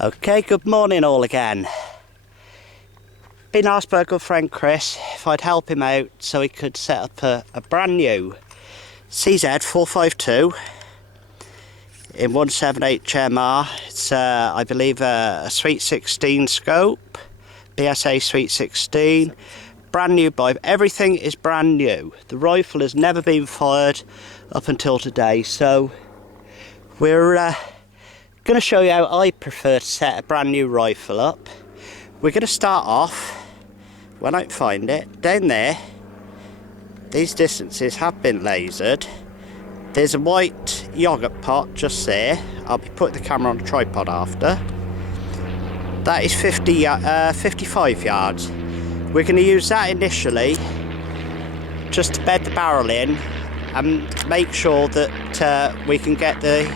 Okay, good morning all again. Been asked by a good friend Chris if I'd help him out so he could set up a brand new CZ 452 in 178 HMR. It's I believe a Sweet 16 scope, BSA Sweet 16, brand new by everything is brand new. The rifle has never been fired up until today, so we're going to show you how I prefer to set a brand new rifle up. We're going to start off, when I can find it, down there. These distances have been lasered. There's a white yogurt pot just there. I'll be putting the camera on the tripod after. That is 55 yards. We're going to use that initially just to bed the barrel in and make sure that we can get the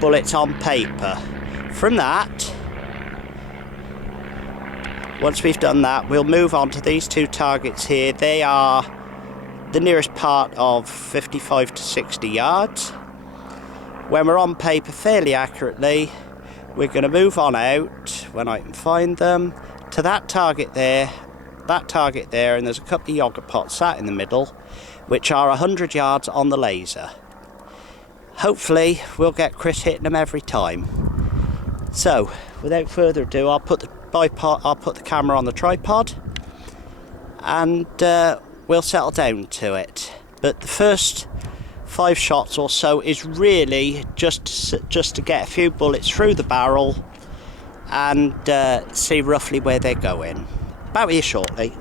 bullets on paper. From that, once we've done that, we'll move on to these two targets here. They are the nearest part of 55 to 60 yards. When we're on paper fairly accurately, we're going to move on out, when I can find them, to that target there, and there's a couple of yogurt pots sat in the middle, which are 100 yards on the laser. Hopefully we'll get Chris hitting them every time. So without further ado, I'll put the camera on the tripod and we'll settle down to it. But the first 5 shots or so is really just to get a few bullets through the barrel and see roughly where they're going. About here shortly.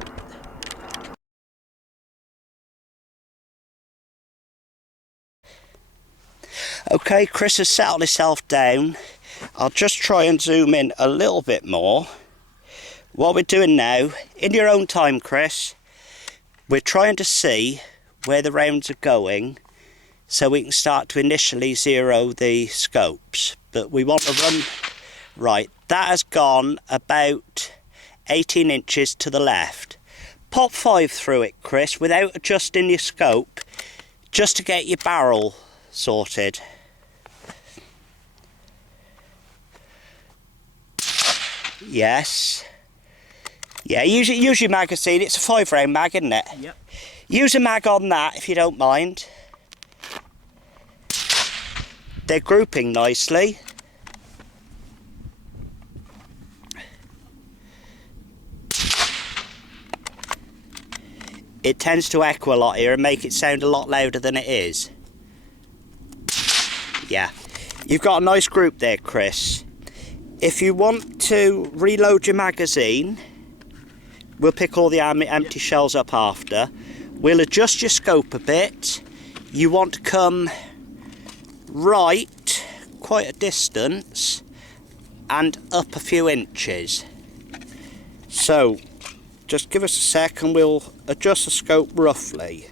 Okay, Chris has settled himself down. I'll just try and zoom in a little bit more. What we're doing now, in your own time, Chris, we're trying to see where the rounds are going so we can start to initially zero the scopes. But we want to run right. That has gone about 18 inches to the left. Pop 5 through it, Chris, without adjusting your scope, just to get your barrel sorted. Yes. Yeah, use your magazine. It's a 5-round mag, isn't it? Yep. Use a mag on that if you don't mind. They're grouping nicely. It tends to echo a lot here and make it sound a lot louder than it is. Yeah. You've got a nice group there, Chris. If you want to reload your magazine, we'll pick all the empty shells up after. We'll adjust your scope a bit. You want to come right, quite a distance, and up a few inches. So, just give us a sec and we'll adjust the scope roughly.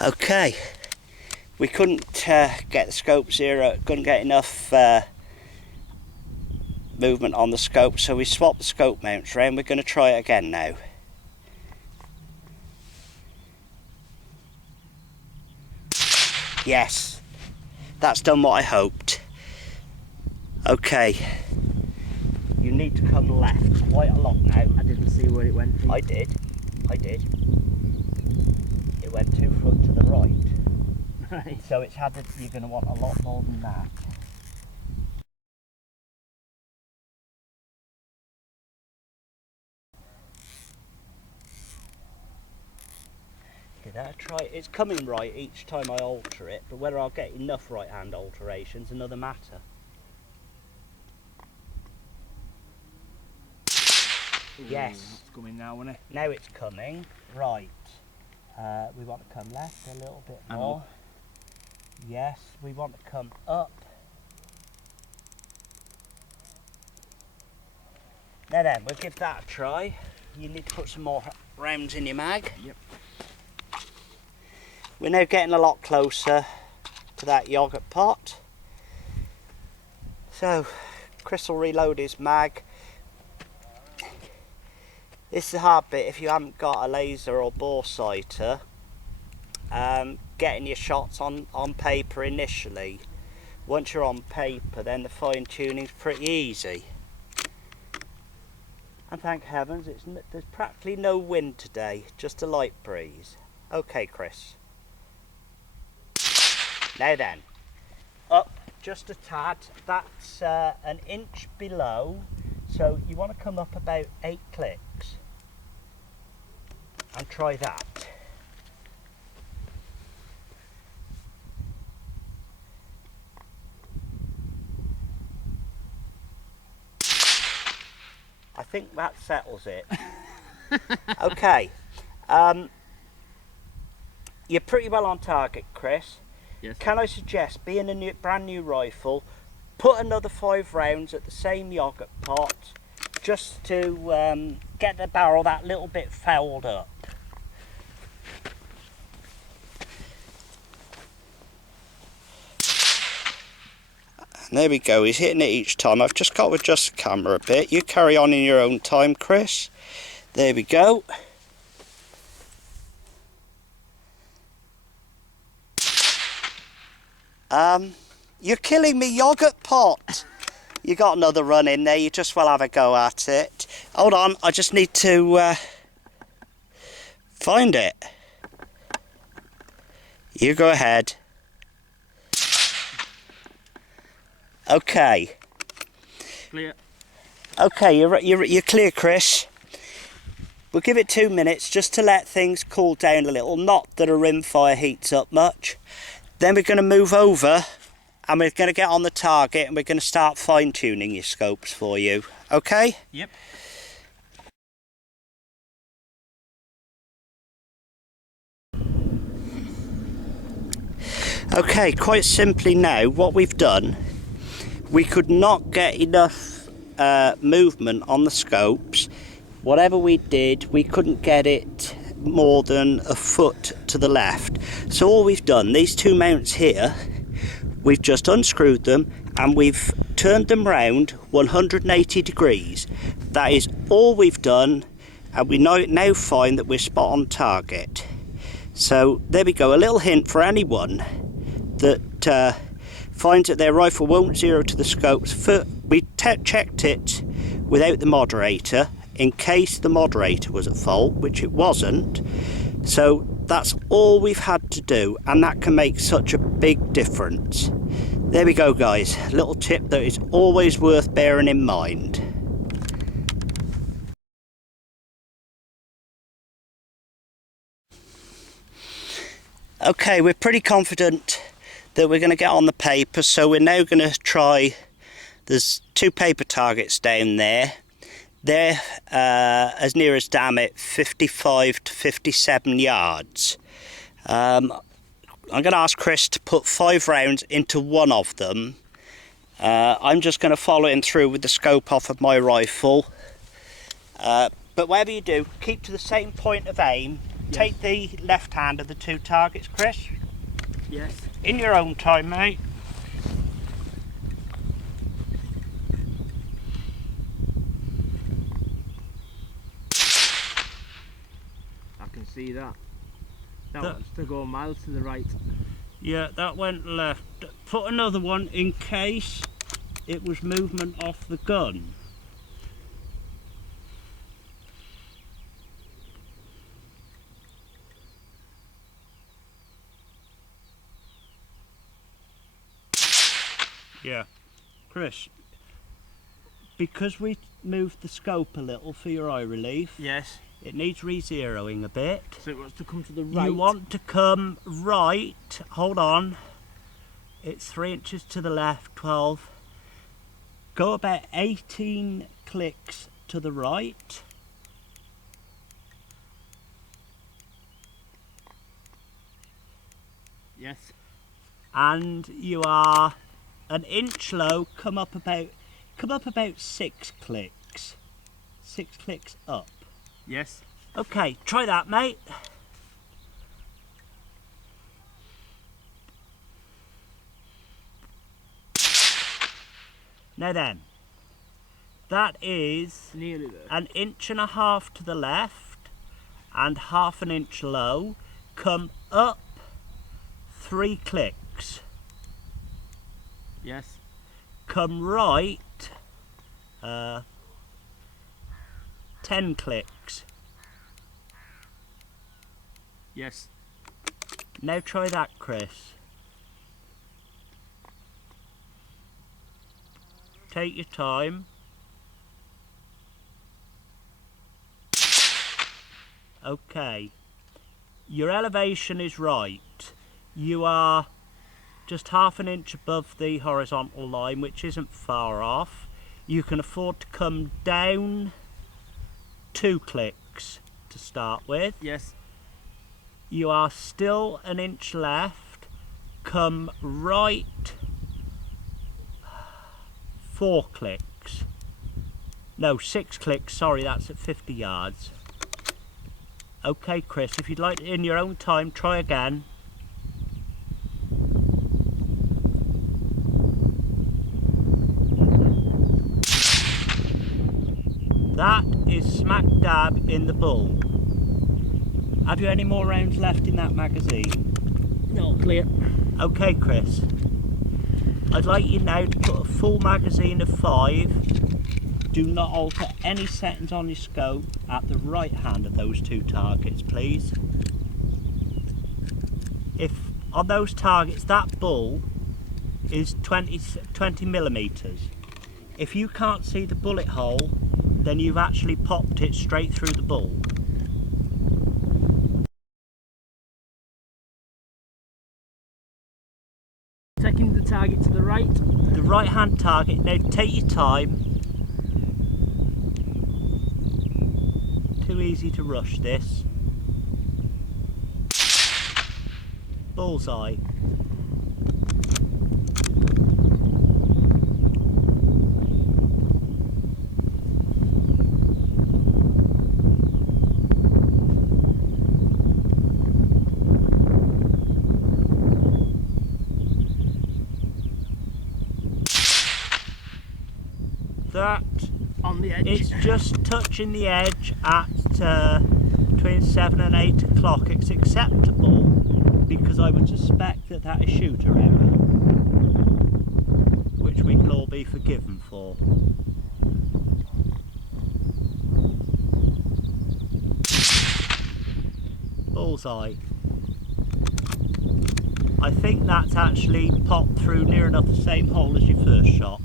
Okay. We couldn't get the scope zero, couldn't get enough movement on the scope, so we swapped the scope mounts around. We're going to try it again now. Yes, that's done what I hoped. Okay, you need to come left quite a lot now. I didn't see where it went. I did. It went 2 foot to the right. Right. So it's you're going to want a lot more than that. Give that a try. It's coming right each time I alter it, but whether I'll get enough right hand alterations is another matter. Ooh, Yes. It's coming now, isn't it? Now it's coming. Right. We want to come left a little bit more. Yes, we want to come up. Now then, we'll give that a try. You need to put some more rounds in your mag. Yep. We're now getting a lot closer to that yogurt pot. So, Chris will reload his mag. This is the hard bit if you haven't got a laser or bore sighter. getting your shots on paper initially. Once you're on paper, then the fine tuning's pretty easy. And thank heavens, there's practically no wind today, just a light breeze. Okay, Chris. Now then, up just a tad. That's an inch below, so you want to come up about 8 clicks and try that. I think that settles it. Okay, you're pretty well on target, Chris. Yes. Can I suggest, being a brand new rifle, put another 5 rounds at the same yoghurt pot, just to get the barrel that little bit fouled up. And there we go, he's hitting it each time. I've just got to adjust the camera a bit. You carry on in your own time, Chris. There we go. You're killing me, yoghurt pot. You got another run in there, you just well have a go at it. Hold on, I just need to find it. You go ahead. Okay. Clear. Okay, you're clear, Chris. We'll give it 2 minutes just to let things cool down a little, not that a rimfire heats up much. Then we're going to move over and we're going to get on the target and we're going to start fine-tuning your scopes for you. Okay? Yep. Okay, quite simply now, what we've done, we could not get enough movement on the scopes. Whatever we did, we couldn't get it more than a foot to the left. So all we've done, these 2 mounts here, we've just unscrewed them and we've turned them round 180 degrees. That is all we've done, and we now find that we're spot on target. So there we go, a little hint for anyone that finds that their rifle won't zero to the scopes. We checked it without the moderator in case the moderator was at fault, which it wasn't. So that's all we've had to do, and that can make such a big difference. There we go, guys, little tip that is always worth bearing in mind. Okay, we're pretty confident that we're going to get on the paper, so we're now going to try. There's 2 paper targets down there. They're as near as damn it 55 to 57 yards. I'm going to ask Chris to put 5 rounds into one of them. I'm just going to follow him through with the scope off of my rifle. But whatever you do, keep to the same point of aim. Yes. Take the left hand of the 2 targets, Chris. Yes. In your own time, mate. I can see that. That wants to go miles to the right. Yeah, that went left. Put another one in case it was movement off the gun. Yeah, Chris, because we moved the scope a little for your eye relief, Yes. it needs re-zeroing a bit. So it wants to come to the right. You want to come right, hold on, it's 3 inches to the left, 12. Go about 18 clicks to the right. Yes. And you are an inch low, come up about 6 clicks. 6 clicks up. Yes. Okay, try that, mate. Now then, that is Nearly there. an inch and a half to the left and half an inch low. Come up 3 clicks. Yes. Come right 10 clicks. Yes. Now try that, Chris. Take your time. Okay. Your elevation is right. You are just half an inch above the horizontal line, which isn't far off. You can afford to come down 2 clicks to start with. Yes. You are still an inch left. Come right 4 clicks. No, 6 clicks, sorry, that's at 50 yards. Okay, Chris, if you'd like, in your own time, try again. That is smack dab in the bull. Have you any more rounds left in that magazine? No, clear. Okay, Chris. I'd like you now to put a full magazine of 5. Do not alter any settings on your scope at the right hand of those 2 targets, please. If on those targets that bull is 20 millimeters, if you can't see the bullet hole, then you've actually popped it straight through the bull. Taking the target to the right. The right hand target, now take your time. Too easy to rush this. Bullseye. That On the edge. it's just touching the edge at between 7 and 8 o'clock. It's acceptable because I would suspect that that is shooter error, which we can all be forgiven for. Bullseye. I think that's actually popped through near enough the same hole as your first shot.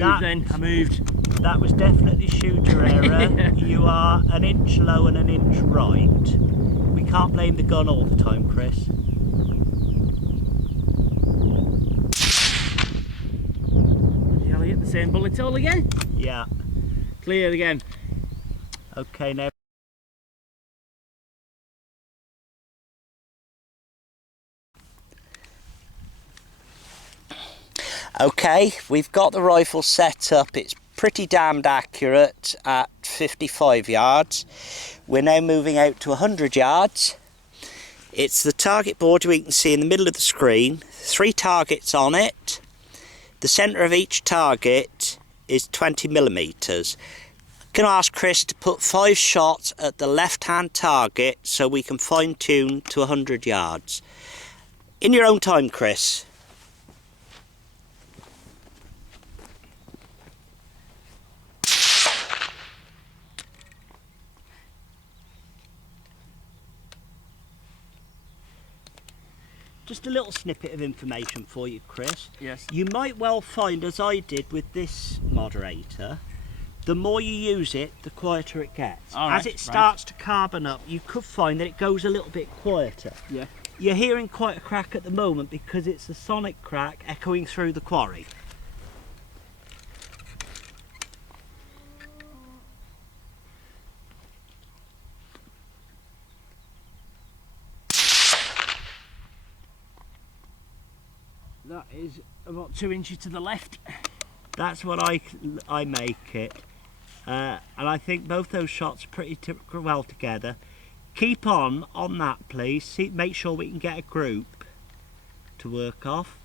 I moved. That was definitely shooter error. You are an inch low and an inch right. We can't blame the gun all the time, Chris. Shall we hit the same bullet hole again? Yeah. Clear again. Okay, now. Okay, we've got the rifle set up. It's pretty damned accurate at 55 yards. We're now moving out to 100 yards. It's the target board we can see in the middle of the screen. 3 targets on it. The centre of each target is 20 millimeters. Can I ask Chris to put 5 shots at the left-hand target so we can fine-tune to 100 yards. In your own time, Chris. Just a little snippet of information for you, Chris. Yes. You might well find, as I did with this moderator, the more you use it, the quieter it gets. As it starts to carbon up, you could find that it goes a little bit quieter. Yeah. You're hearing quite a crack at the moment because it's a sonic crack echoing through the quarry. That is about 2 inches to the left. That's what I make it. And I think both those shots are pretty well together. Keep on that, please. Make sure we can get a group to work off.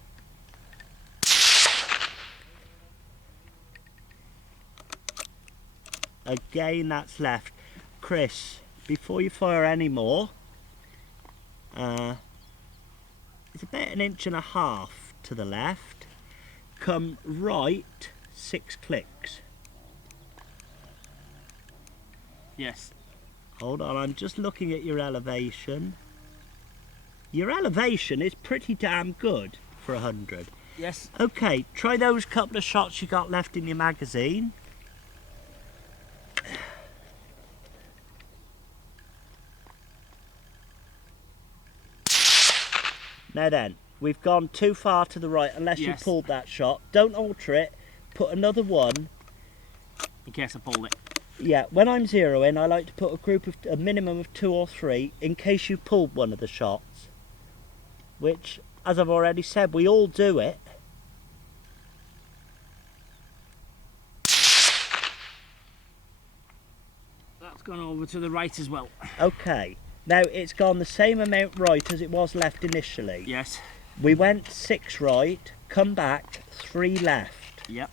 Again, that's left. Chris, before you fire any more, it's about 1.5 inches to the left. Come right 6 clicks. Yes. Hold on, I'm just looking at your elevation. Your elevation is pretty damn good for 100. Yes. Okay, try those couple of shots you got left in your magazine. Now then, we've gone too far to the right unless you pulled that shot. Don't alter it, put another one. In case I pulled it. Yeah, when I'm zeroing, I like to put a minimum of 2 or 3 in case you pulled one of the shots. Which, as I've already said, we all do it. That's gone over to the right as well. Okay, now it's gone the same amount right as it was left initially. Yes. We went 6 right, come back 3 left. Yep.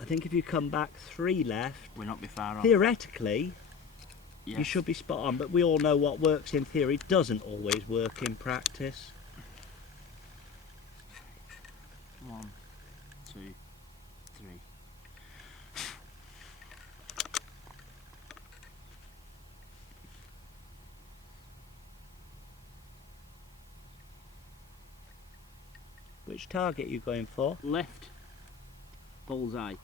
I think if you come back 3 left, we'll not be far off. Theoretically, you should be spot on, but we all know what works in theory doesn't always work in practice. 1, 2, 3. Which target are you going for? Left. Bullseye.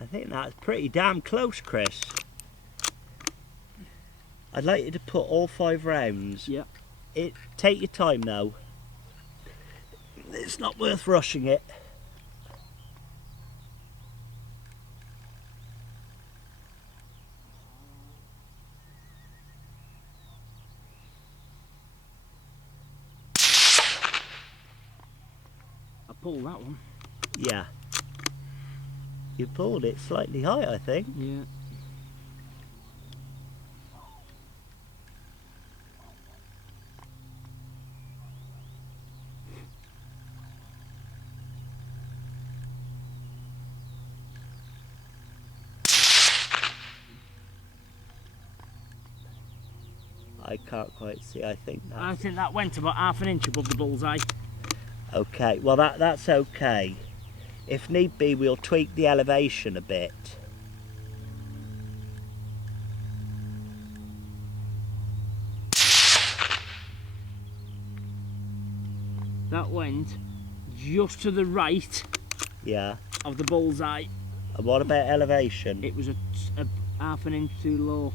I think that's pretty damn close, Chris. I'd like you to put all 5 rounds. Yep. Take your time though. It's not worth rushing it. I pulled that one. Yeah. You pulled it slightly high, I think. Yeah. I can't quite see, I think that went about 1/2 inch above the bullseye. Okay, well that's okay. If need be, we'll tweak the elevation a bit. That went just to the right of the bullseye. And what about elevation? It was a 1/2 inch too low.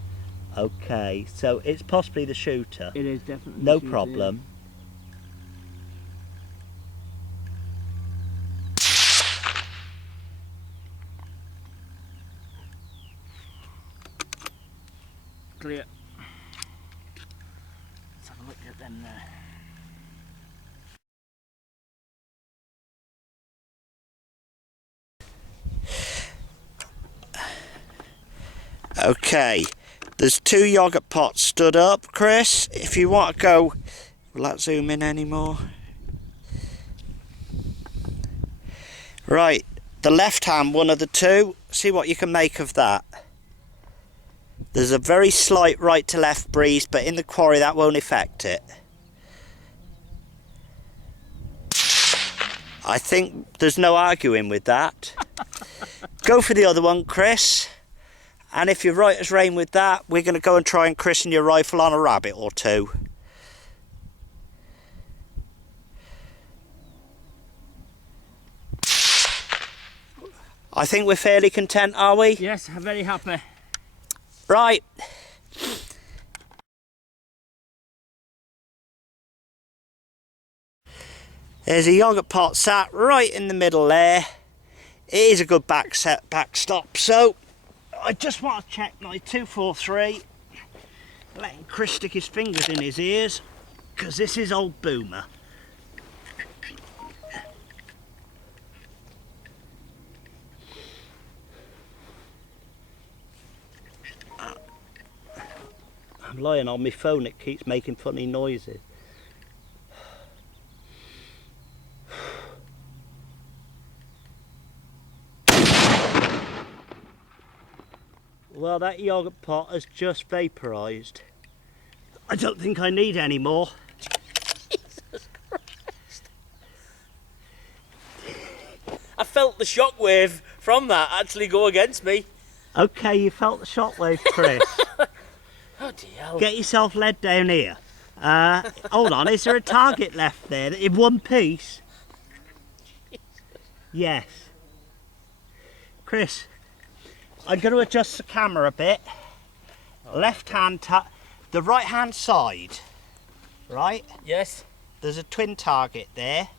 Okay, so it's possibly the shooter. It is definitely no the shooter, problem. Clear. Let's have a look at them there. Okay, there's 2 yoghurt pots stood up, Chris. If you want to go, will that zoom in anymore? Right, the left hand one of the 2, see what you can make of that. There's a very slight right to left breeze, but in the quarry that won't affect it. I think there's no arguing with that. Go for the other one, Chris. And if you're right as rain with that, we're going to go and try and christen your rifle on a rabbit or 2. I think we're fairly content, are we? Yes, I'm very happy. Right. There's a yoghurt pot sat right in the middle there. It is a good backstop, so I just want to check my 243, letting Chris stick his fingers in his ears, because this is old Boomer. lying on my phone, it keeps making funny noises. Well, that yoghurt pot has just vaporised. I don't think I need any more. Jesus Christ. I felt the shockwave from that actually go against me. Okay, you felt the shockwave, Chris. Oh dear. Get yourself led down here. Hold on, is there a target left there in one piece? Yes. Chris, I'm going to adjust the camera a bit. Left hand, the right hand side, right? Yes. There's a twin target there.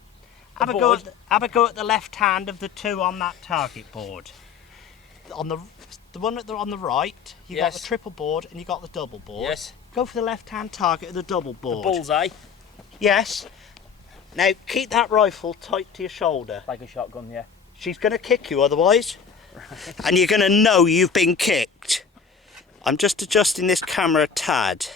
Have a board. go at the left hand of the two on that target board. On the one on the right, you got the Yes. triple board and you got the double board. Yes. Go for the left hand target of the double board. Bullseye. Yes. Now keep that rifle tight to your shoulder. Like a shotgun, yeah. She's going to kick you otherwise. And you're going to know you've been kicked. I'm just adjusting this camera a tad.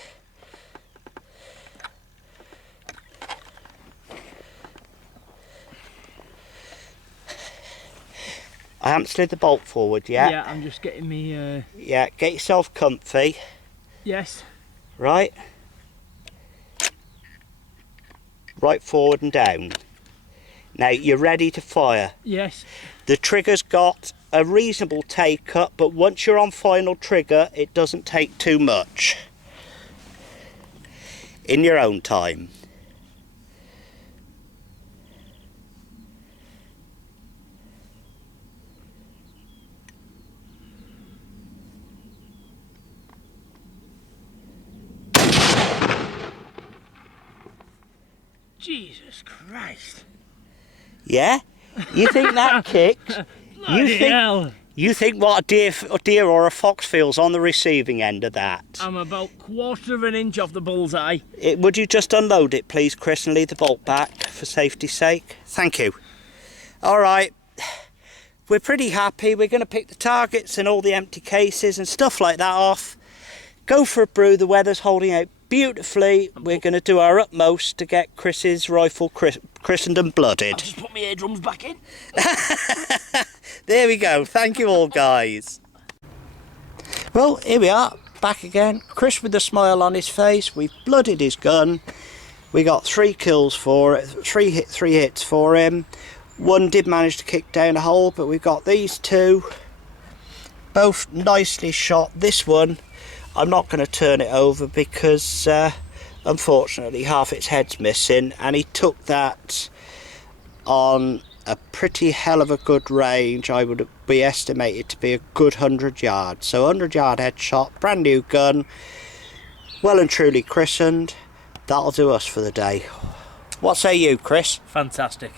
I haven't slid the bolt forward yet. Yeah, I'm just getting me. Yeah, get yourself comfy. Yes. Right. Right forward and down. Now you're ready to fire. Yes. The trigger's got a reasonable take up, but once you're on final trigger, it doesn't take too much. In your own time. Jesus Christ. Yeah? You think that kicked? Hell. You think what a deer or a fox feels on the receiving end of that? I'm about 1/4 of an inch off the bullseye. Would you just unload it, please, Chris, and leave the bolt back for safety's sake? Thank you. All right. We're pretty happy. We're going to pick the targets and all the empty cases and stuff like that off. Go for a brew. The weather's holding out beautifully. We're going to do our utmost to get Chris's rifle christened and blooded. I'll just put my eardrums back in. There we go. Thank you all, guys. Well, here we are, back again. Chris with a smile on his face. We've blooded his gun. We got 3 kills for it, 3 hits for him. One did manage to kick down a hole, but we've got these 2. Both nicely shot. This one, I'm not going to turn it over because unfortunately half its head's missing, and he took that on a pretty hell of a good range. I would be estimated to be a good 100 yards. So 100 yard headshot, brand new gun, well and truly christened. That'll do us for the day. What say you, Chris? Fantastic.